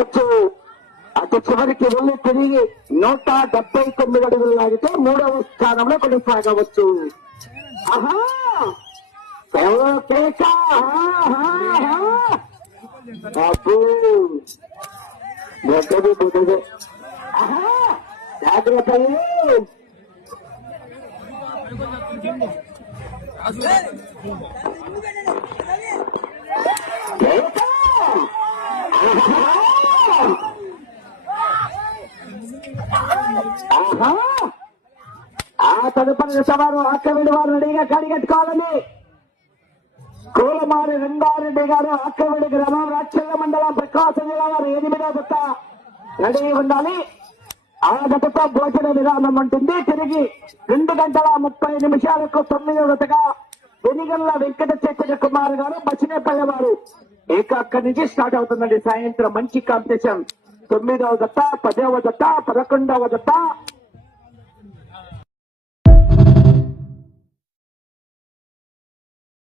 అటు చివరికి వెళ్ళి తిరిగి 179 అడుగులు లాగితే 3వ స్థానంలో కొనసాగవచ్చు. ఆహా బాబు మొదటి బుద్ధి. ఆహా జాగ్రత్త. ఆ తదుపరి సవారు అక్కవిడి వారు రెడీగా కడిగట్టుకోవాలని కూలమారి రెండారెడ్డి గారు అక్కవిడి గ్రామం రాచల్ల మండలం ప్రకాశం జిల్లా వారు 8వ జత రెడీ ఉండాలి. ఆ జతతో భోజన విరామం ఉంటుంది. తిరిగి 2 గంటల 30 నిమిషాలకు 9వ జతగా వెనిగల్ల వెంకట చైతన్య కుమార్ గారు బచ్చినేపల్లి వారు ఇక అక్కడి నుంచి స్టార్ట్ అవుతుందండి. సాయంత్రం మంచి కాంపిటీషన్. 9వ జత, 10వ జత, 11వ జత,